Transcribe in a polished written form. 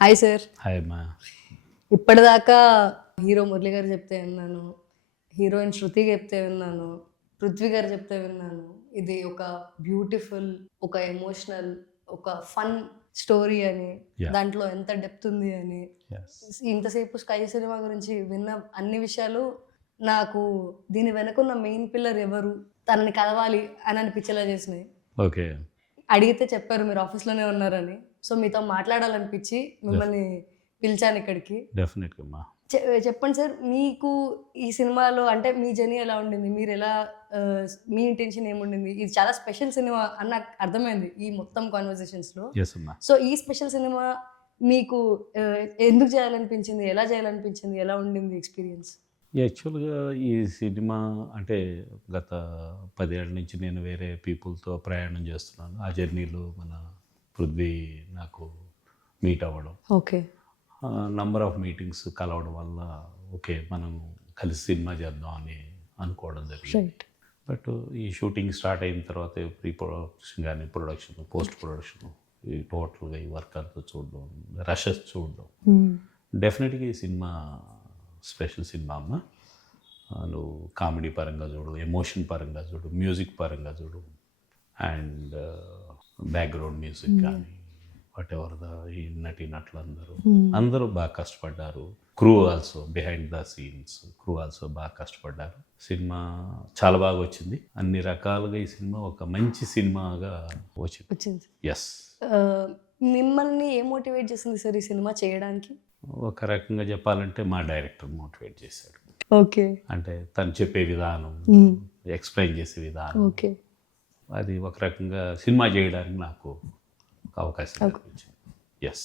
Hi sir. Hi అమ్మా. ఇప్పటిదాకా hero Murali గారు చెప్తే విన్నాను, హీరోయిన్ శృతి చెప్తే విన్నాను, పృథ్వీ గారు చెప్తే విన్నాను. ఇది ఒక బ్యూటిఫుల్, ఒక ఎమోషనల్, ఒక ఫన్ స్టోరీ అని, Yeah. దాంట్లో ఎంత డెప్త్ ఉంది అని, Yes. ఇంతసేపు స్కై సినిమా గురించి విన్న అన్ని విషయాలు నాకు దీని వెనకున్న మెయిన్ పిల్లర్ ఎవరు, తనని కలవాలి అని అనిపించేలా చేసినాయి. ఓకే. అడిగితే చెప్పారు మీరు ఆఫీస్లోనే ఉన్నారని. సో మీతో మాట్లాడాలనిపించి మిమ్మల్ని పిలిచాను ఇక్కడికి. డెఫినెట్గా అమ్మా. చెప్పండి సార్, మీకు ఈ సినిమాలో అంటే మీ జర్నీ ఎలా ఉండింది, మీరు ఎలా మీ ఇంటెన్షన్ ఏముండింది? ఇది చాలా స్పెషల్ సినిమా అని నాకు అర్థమైంది ఈ మొత్తం కాన్వర్జేషన్స్లో. ఎస్ అమ్మా. సో ఈ స్పెషల్ సినిమా మీకు ఎందుకు చేయాలనిపించింది, ఎలా చేయాలనిపించింది, ఎలా ఉండింది ఎక్స్పీరియన్స్? యాక్చువల్గా ఈ సినిమా అంటే గత 10 ఏళ్ళ నుంచి నేను వేరే పీపుల్తో ప్రయాణం చేస్తున్నాను. ఆ జర్నీలో మన పృథ్వీ నాకు మీట్ అవ్వడం, ఓకే, నంబర్ ఆఫ్ మీటింగ్స్ కలవడం వల్ల ఓకే మనం కలిసి సినిమా చేద్దాం అని అనుకోవడం జరిగింది. రైట్. బట్ ఈ షూటింగ్ స్టార్ట్ అయిన తర్వాత ప్రీ ప్రొడక్షన్ కానీ ప్రొడక్షన్, పోస్ట్ ప్రొడక్షన్, ఈ టోటల్గా ఈ వర్క్ అంతా చూడడం, రషెస్ చూడడం, డెఫినెట్గా ఈ సినిమా స్పెషల్ సినిమా అమ్మ. నువ్వు కామెడీ పరంగా చూడు, ఎమోషన్ పరంగా చూడు, మ్యూజిక్ పరంగా చూడు, అండ్ బ్యాక్గ్రౌండ్ మ్యూజిక్ కానీ వాట్ ఎవర్ ఈ నటీనటులు అందరూ బాగా కష్టపడ్డారు. Crew also, behind the scenes crew also బాగా కష్టపడ్డారు. సినిమా చాలా బాగా వచ్చింది. అన్ని రకాలుగా ఈ సినిమా ఒక మంచి సినిమాగా వచ్చింది. ఎస్. మిమ్మల్ని ఏ మోటివేట్ చేసింది సార్ ఈ సినిమా చేయడానికి? ఒక రకంగా చెప్పాలంటే మా డైరెక్టర్ మోటివేట్ చేశాడు. ఓకే. అంటే తను చెప్పే విధానం, ఎక్స్ప్లెయిన్ చేసే విధానం, ఓకే, అది ఒక రకంగా సినిమా చేయడానికి నాకు ఒక అవకాశం కల్పించింది. ఎస్.